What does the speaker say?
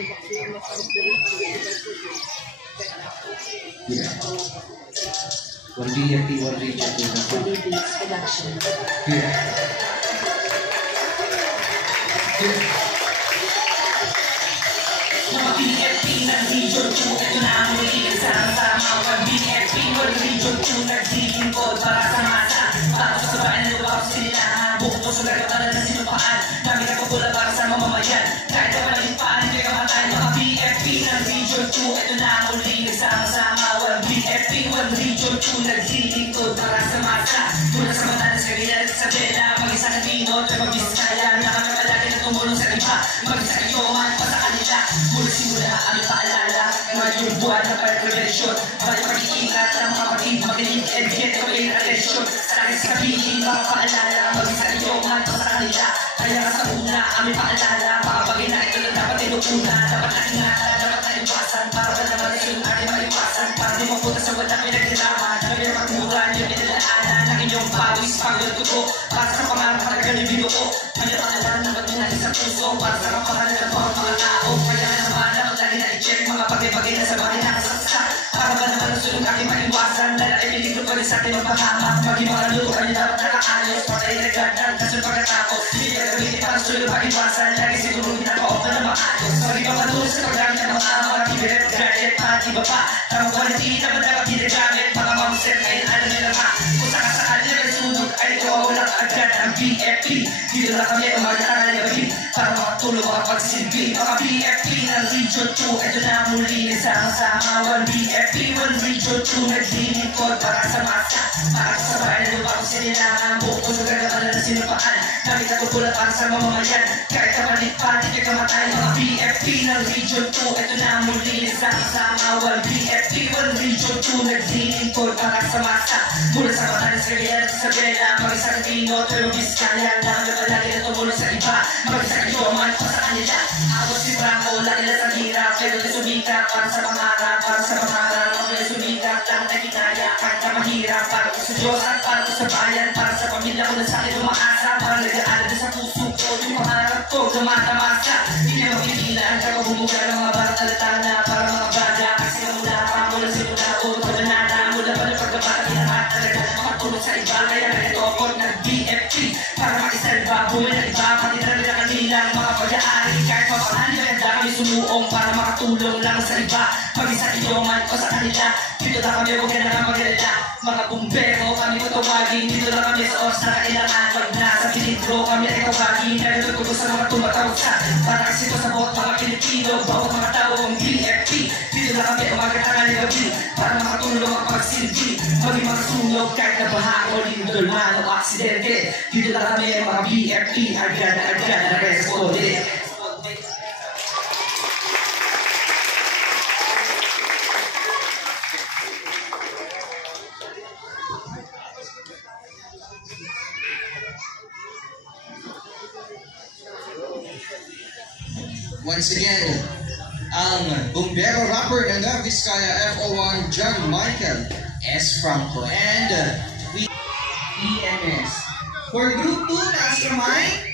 Yeah. One BFP, one region. Production. Yeah. Mga BFP ng region 2, ito na ang muli nagsama-sama. One BFP, one region 2, naglilingkod para sa masa. Tapos sa bayan na lupa ko sila, bukto sa nagkatalan na sinupaan. Dami na pagpula para sa mamamayan, kahit ka malimpaan, hindi ka matay. Mga BFP ng region 2, ito na ang muli nagsama-sama. One BFP, one region 2, naglilingkod para sa masa. Mula sa Matalas, Cagayan, Isabela, mag-isa na Dino, at mag-Bisaya, na kami palagi na tumulong sa iba. Mag-isa kayo man pa sa kanila, mula simula aming paalala. Ngayong buwan na prevention, balik pag-iingat ng mga kapatid, makinig and get away attention. Sa akin sabihin, mga paalala, mag-isa kayo man pa sa kanila. Kaya ka sa una, aming paalala, mga bagay na ito na dapat inukuna. Dapat na ingatan, dapat na iwasan, para ba naman ito yung aking maiwasan. Para di mapunta sa walang pinaghirapan, na may makmuran yung pinalaanan ng inyong pawis, pagod ko. Para sa pangarap na galing binuo, may paalala na ba't na isang puso. Para sa kapangalan ng mga tao, kaya naman ako lagi na i-check mga bagay-bagay na sa bahay nakasaksa. Para ba naman ang sunod aking maiwasan, dahil ay piligro pa rin sa ating magpahamak. Maging mga luto kami dapat nakaayos, patay na gandang kasunod pagkatapos. Hindi ka gawin para sunod maiwasan, lagi siguro ginagawa na maayos. Maging mga tulis sa paggamit ng mga kibirip, gadget, at iba pa. Tamang quality naman dapat ginagamit, mga mamset ngayon alam nila ha. Kung saka sakali na sunod ay kawawalan agad ang BFP. Dito na kami ang magkakaroon na bagay para makatulong mga pagsisilbi. Mga BFP ng Region 2, ito na muli sama-sama. One BFP, one Region 2, naglilingkod para sa masa. Para sa bayan na lupa ko sinilangan, bukod sa gagawin na sinupaan. Kami katulad para sa mamamayan, kahit ka malipan, hindi ka matay. Mga BFP ng Region 2, ito na muli sama-sama. One BFP, one Region 2, naglilingkod para sa masa. Mula sa Matalas, Cagayan, Isabela, mag-isa na Dino, at mag-Biscaya, na kami palagi na tumulong sa iba. Mag-isa kayo man pa sa kanila. Ako si Franco, laki na sa hirap, pero na sumikap para sa pangarap, para sa pangarap. Ako na sumikap, lang na kinaya, kahit na mahirap. Para ko sa Diyos at para ko sa bayan, para sa pamilya ko na sa akin umaasa. Para nag-aalala sa puso ko, yung pangarap ko, tumatamasa. Hindi na mapigilan, kapag bumuga ng mga baratalata para mga baga. Kasi mula pa, mula simula ko, pagbanata, mula pa na pagkabata, lahat talaga makatulong sa iba. Kaya nag-topot ng BFP, para makisalba, bumila iba, pati na nila kanilang mga pag-aari. Kahit mapahali, maganda kami sumuong para makatulong lang sa iba. Mag-isa iyo man o sa kanila, dito na kami, huwag na nga magalala. Mga bumbero kami matawagin, dito na kami sa oras na kailangan. Pag nasa pilitro kami ay tawagin, pero tutugo sa mga tumatawag sa para kasi ito sa bawat mga Pilipino, bawat mga tao ang BFP. Dito na kami umagat ang aligabi, para makatulong ang pagsilbi. Maging mga sunog kahit na baha o lindol man o aksidente. Dito na kami mga BFP, agad na responde. Once again, ang bumbero rapper ng Nueva Vizcaya FO1, John Michael S. Franco, and EMS. For Group 2, taas kamay.